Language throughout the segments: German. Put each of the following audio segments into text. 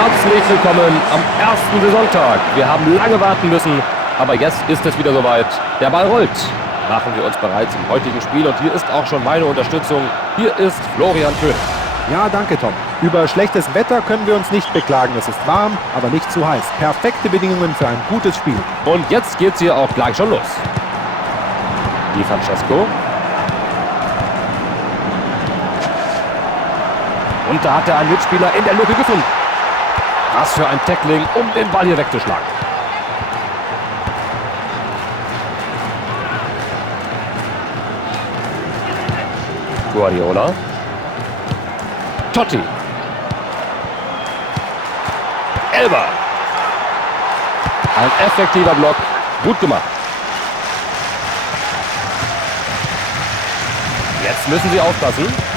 Herzlich willkommen am ersten Saisontag. Wir haben lange warten müssen, aber jetzt ist es wieder soweit. Der Ball rollt. Machen wir uns bereits im heutigen Spiel und hier ist auch schon meine Unterstützung. Hier ist Florian König. Ja, danke Tom. Über schlechtes Wetter können wir uns nicht beklagen. Es ist warm, aber nicht zu heiß. Perfekte Bedingungen für ein gutes Spiel. Und jetzt geht's hier auch gleich schon los. Di Francesco. Und da hat er einen Mitspieler in der Lücke gefunden. Was für ein Tackling, um den Ball hier wegzuschlagen. Guardiola. Totti. Elber. Ein effektiver Block. Gut gemacht. Jetzt müssen sie aufpassen.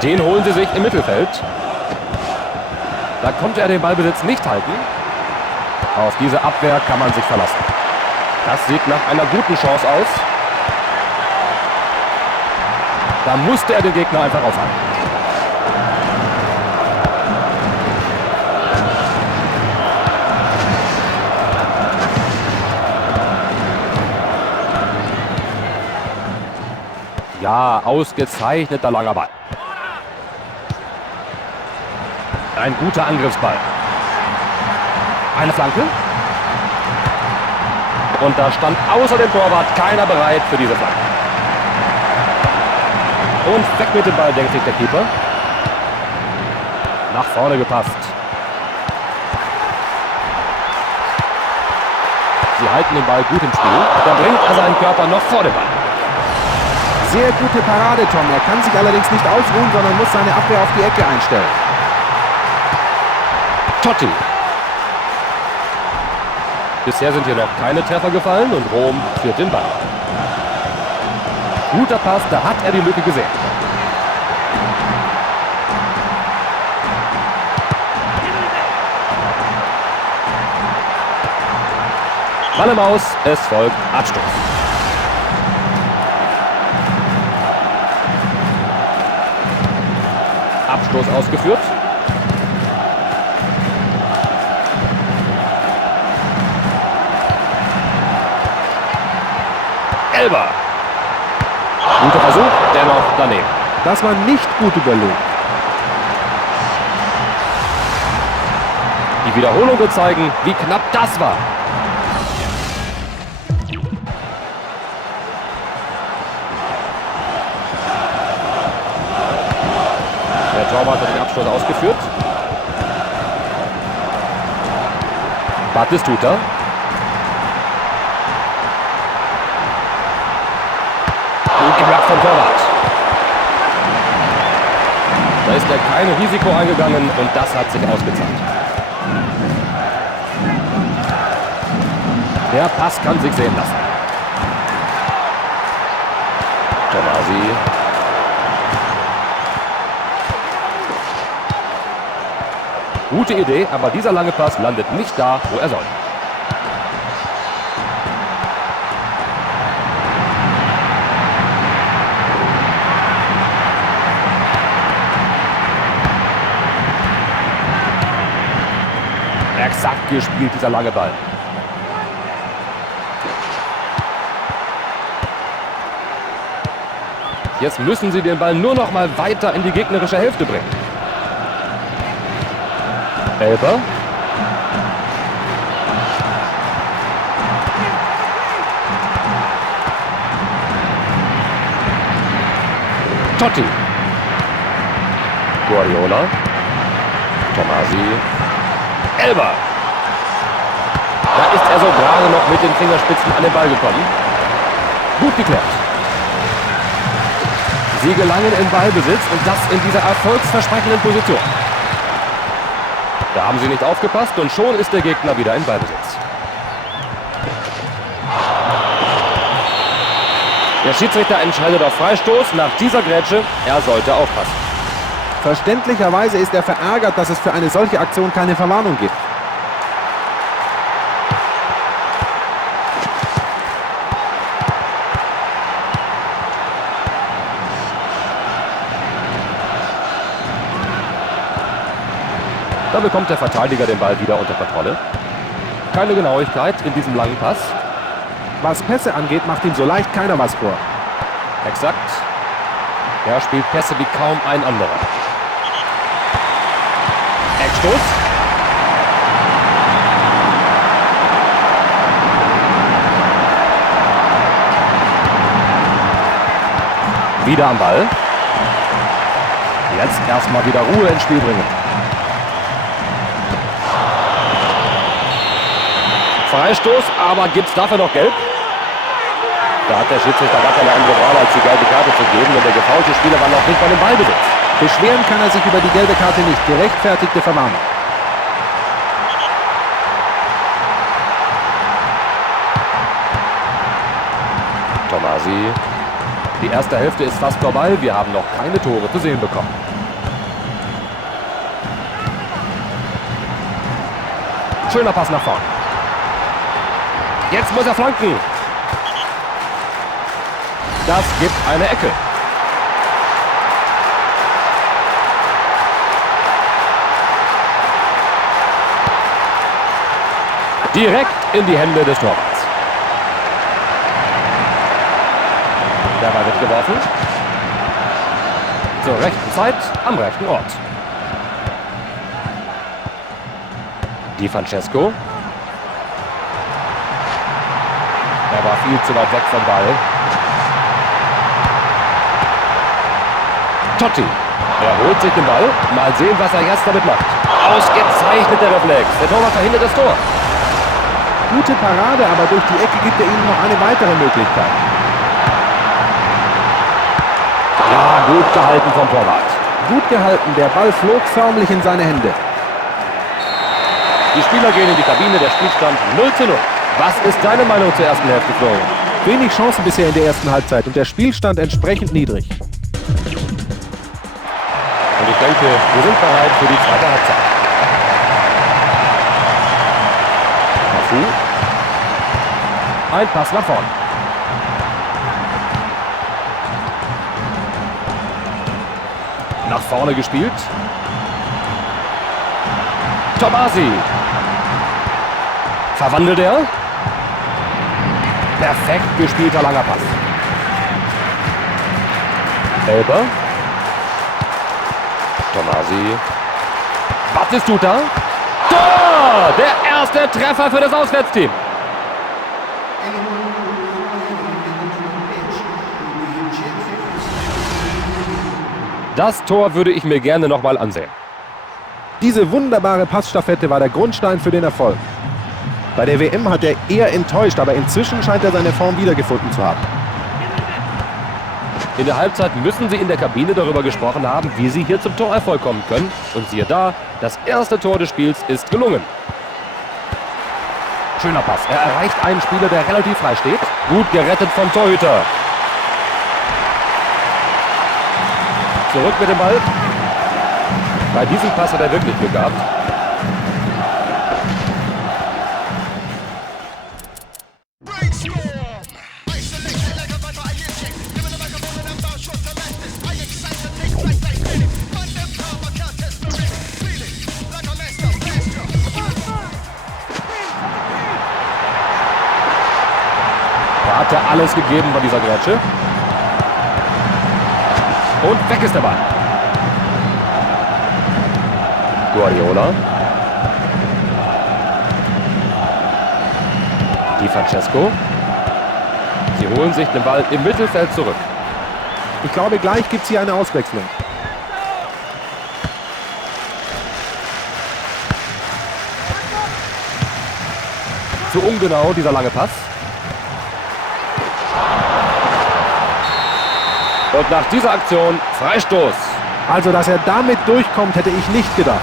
Den holen sie sich im Mittelfeld. Da konnte er den Ballbesitz nicht halten. Auf diese Abwehr kann man sich verlassen. Das sieht nach einer guten Chance aus. Da musste er den Gegner einfach aufhalten. Ja, ausgezeichneter langer Ball. Ein guter Angriffsball. Eine Flanke. Und da stand außer dem Torwart keiner bereit für diese Flanke. Und weg mit dem Ball, denkt sich der Keeper. Nach vorne gepasst. Sie halten den Ball gut im Spiel. Da bringt er seinen Körper noch vor den Ball. Sehr gute Parade, Tom. Er kann sich allerdings nicht ausruhen, sondern muss seine Abwehr auf die Ecke einstellen. Totti. Bisher sind hier noch keine Treffer gefallen und Rom führt den Ball. Guter Pass, da hat er die Lücke gesehen. Ball im Aus, es folgt Abstoß. Abstoß ausgeführt. Elber. Guter Versuch, dennoch daneben. Das war nicht gut überlegt. Die Wiederholung wird zeigen, wie knapp das war. Der Torwart hat den Abschluss ausgeführt. Batistuta. Vom Torwart. Da ist er kein Risiko eingegangen und das hat sich ausgezahlt. Der Pass kann sich sehen lassen. Tomasi. Gute Idee, aber dieser lange Pass landet nicht da, wo er soll. Exakt gespielt, dieser lange Ball. Jetzt müssen sie den Ball nur noch mal weiter in die gegnerische Hälfte bringen. Elber. Totti. Guardiola. Tomasi. Elber. Da ist er so gerade noch mit den Fingerspitzen an den Ball gekommen. Gut geklärt. Sie gelangen in Ballbesitz und das in dieser erfolgsversprechenden Position. Da haben sie nicht aufgepasst und schon ist der Gegner wieder in Ballbesitz. Der Schiedsrichter entscheidet auf Freistoß nach dieser Grätsche. Er sollte aufpassen. Verständlicherweise ist er verärgert, dass es für eine solche Aktion keine Verwarnung gibt. Da bekommt der Verteidiger den Ball wieder unter Kontrolle. Keine Genauigkeit in diesem langen Pass. Was Pässe angeht, macht ihm so leicht keiner was vor. Exakt. Er spielt Pässe wie kaum ein anderer. Eckstoß. Wieder am Ball. Jetzt erstmal wieder Ruhe ins Spiel bringen. Freistoß, aber gibt es dafür noch Gelb? Da hat der Schiedsrichter gar keine andere Wahl, als die gelbe Karte zu geben, denn der gefaulte Spieler war noch nicht bei dem Ballbesitz. Beschweren kann er sich über die gelbe Karte nicht. Gerechtfertigte Verwarnung. Tomasi. Die erste Hälfte ist fast vorbei. Wir haben noch keine Tore zu sehen bekommen. Schöner Pass nach vorn. Jetzt muss er flanken. Das gibt eine Ecke. Direkt in die Hände des Torwarts. Der Ball wird geworfen. Zur rechten Zeit, am rechten Ort. Di Francesco. Er war viel zu weit weg vom Ball. Totti. Er holt sich den Ball. Mal sehen, was er jetzt damit macht. Ausgezeichneter Reflex. Der Torwart verhindert das Tor. Gute Parade, aber durch die Ecke gibt er ihnen noch eine weitere Möglichkeit. Ja, gut gehalten vom Torwart. Gut gehalten, der Ball flog förmlich in seine Hände. Die Spieler gehen in die Kabine, der Spielstand 0:0. Was ist deine Meinung zur ersten Hälfte, Florian? Wenig Chancen bisher in der ersten Halbzeit und der Spielstand entsprechend niedrig. Und ich denke, wir sind bereit für die zweite Halbzeit. Cafu. Ein Pass nach vorn. Nach vorne gespielt. Tomasi. Verwandelt er. Perfekt gespielter langer Pass. Elber. Tomasi. Battistuta. Tor! Der erste Treffer für das Auswärtsteam. Das Tor würde ich mir gerne nochmal ansehen. Diese wunderbare Passstaffette war der Grundstein für den Erfolg. Bei der WM hat er eher enttäuscht, aber inzwischen scheint er seine Form wiedergefunden zu haben. In der Halbzeit müssen sie in der Kabine darüber gesprochen haben, wie sie hier zum Torerfolg kommen können. Und siehe da, das erste Tor des Spiels ist gelungen. Schöner Pass. Er erreicht einen Spieler, der relativ frei steht. Gut gerettet vom Torhüter. Zurück mit dem Ball. Bei diesem Pass hat er wirklich Glück gehabt. Da hat er alles gegeben bei dieser Grätsche. Und weg ist der Ball. Guardiola. Di Francesco. Sie holen sich den Ball im Mittelfeld zurück. Ich glaube, gleich gibt es hier eine Auswechslung. Zu ungenau dieser lange Pass. Und nach dieser Aktion Freistoß. Also, dass er damit durchkommt, hätte ich nicht gedacht.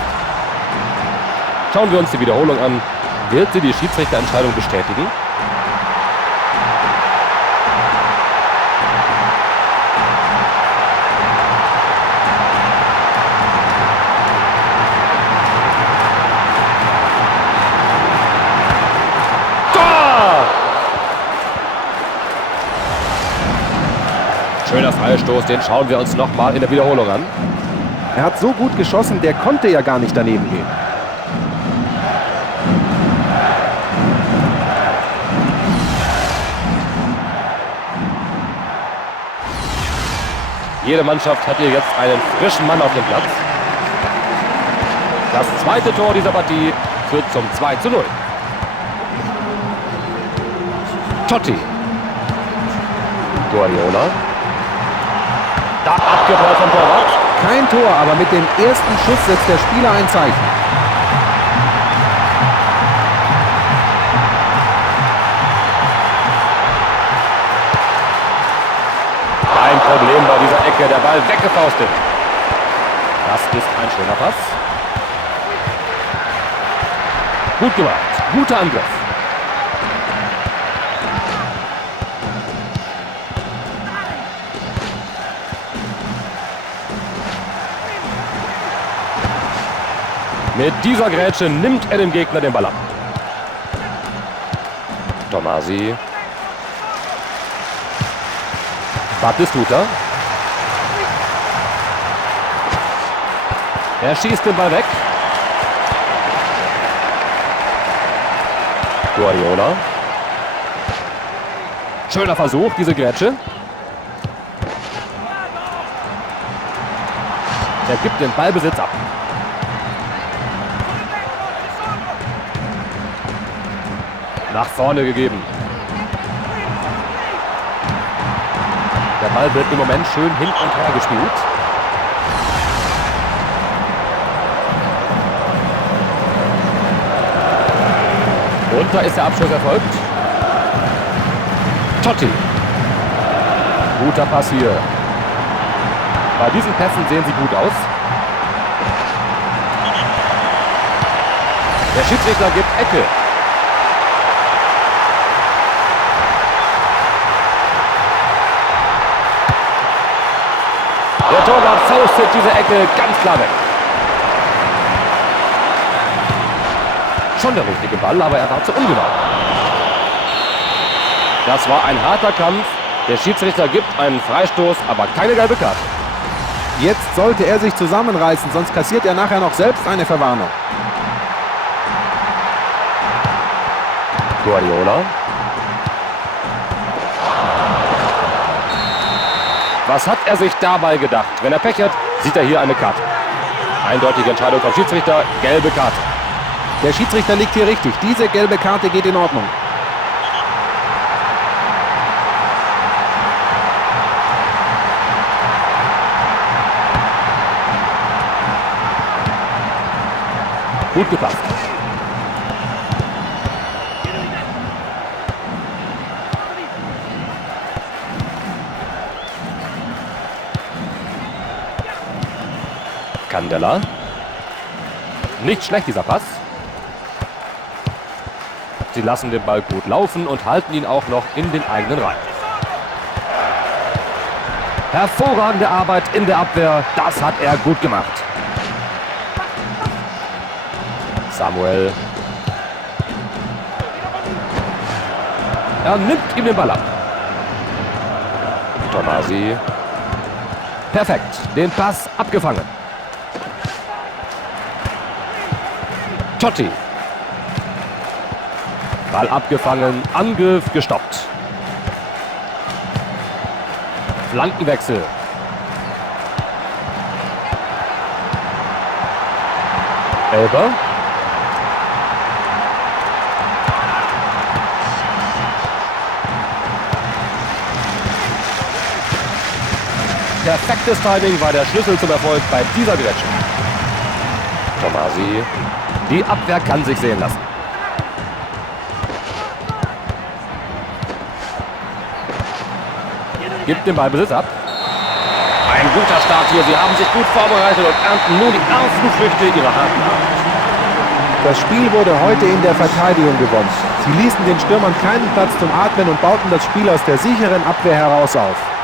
Schauen wir uns die Wiederholung an. Wird sie die Schiedsrichterentscheidung bestätigen? Tor! Schöner Freistoß, den schauen wir uns nochmal in der Wiederholung an. Er hat so gut geschossen, der konnte ja gar nicht daneben gehen. Jede Mannschaft hat hier jetzt einen frischen Mann auf dem Platz. Das zweite Tor dieser Partie führt zum 2:0. Totti. Guardiola. Da abgeprallt vom Torwart. Kein Tor, aber mit dem ersten Schuss setzt der Spieler ein Zeichen. Kein Problem bei dieser Ecke, der Ball weggefaustet. Das ist ein schöner Pass. Gut gemacht, guter Angriff. Mit dieser Grätsche nimmt er dem Gegner den Ball ab. Tomasi. Batistuta. Er schießt den Ball weg. Guardiola. Schöner Versuch, diese Grätsche. Er gibt den Ballbesitz ab. Nach vorne gegeben. Der Ball wird im Moment schön hin und her gespielt. Und da ist der Abschluss erfolgt. Totti. Guter Pass hier. Bei diesen Pässen sehen sie gut aus. Der Schiedsrichter gibt Ecke. Der Torwart faustet diese Ecke ganz klar weg. Schon der richtige Ball, aber er war zu ungenau. Das war ein harter Kampf. Der Schiedsrichter gibt einen Freistoß, aber keine gelbe Karte. Jetzt sollte er sich zusammenreißen, sonst kassiert er nachher noch selbst eine Verwarnung. Guardiola. Was hat er sich dabei gedacht? Wenn er Pech hat, sieht er hier eine Karte. Eindeutige Entscheidung vom Schiedsrichter, gelbe Karte. Der Schiedsrichter liegt hier richtig. Diese gelbe Karte geht in Ordnung. Gut gepasst. Candela. Nicht schlecht dieser Pass. Sie lassen den Ball gut laufen und halten ihn auch noch in den eigenen Reihen. Hervorragende Arbeit in der Abwehr. Das hat er gut gemacht. Samuel. Er nimmt ihm den Ball ab. Tomasi. Perfekt. Den Pass abgefangen. Totti. Ball abgefangen. Angriff gestoppt. Flankenwechsel. Elber. Perfektes Timing war der Schlüssel zum Erfolg bei dieser Grätsche. Tomasi. Die Abwehr kann sich sehen lassen. Gibt den Ballbesitz ab. Ein guter Start hier. Sie haben sich gut vorbereitet und ernten nun die ersten Früchte ihrer harten Arbeit. Das Spiel wurde heute in der Verteidigung gewonnen. Sie ließen den Stürmern keinen Platz zum Atmen und bauten das Spiel aus der sicheren Abwehr heraus auf.